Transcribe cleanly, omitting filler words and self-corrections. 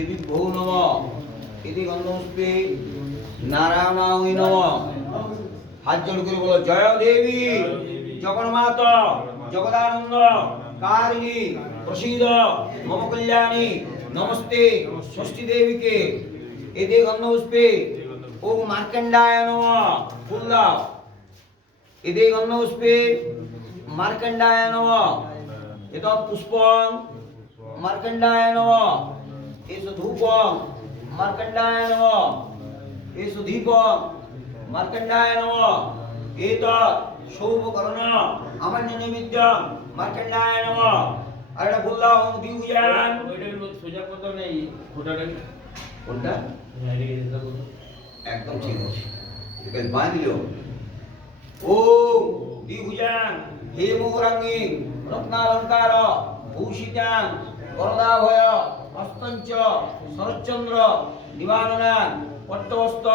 দেবী ভৌ নম ইতি গন্ধপুষ্পে নারায়ণায় নম। হাত জোড় করে বলো জয় দেবী জগন্মাতা জগদানন্দ কারিণী প্রসীদ মম কল্যাণী নমস্তে ষষ্ঠী দেবীকে এতে গন্ধপুষ্পে ওম মার্কণ্ডায় নম। ফুল দাও। এতে গন্ধপুষ্পে মার্কণ্ডায় নম। এতৎ পুষ্পং মার্কণ্ডায় নম। एषु धूपं मार्कण्डाय नमः। एषु दीपं मार्कण्डाय नमः। एतत् शोभकरण अमन्य नैवेद्यं मार्कण्डाय नमः। अरे बोला हूँ दिव्यान ওইটা সোজা কথা নেই ফোটাটা কোনটা একদম ঠিক আছে এটা বাঁধ দিও। ওম দিভুজাং হেমগৌরাঙ্গী রত্নালঙ্কার ভূষিতাং বরদাভয় হস্তঞ্চ শরৎচন্দ্র নিবারণাং পট্টবস্ত্র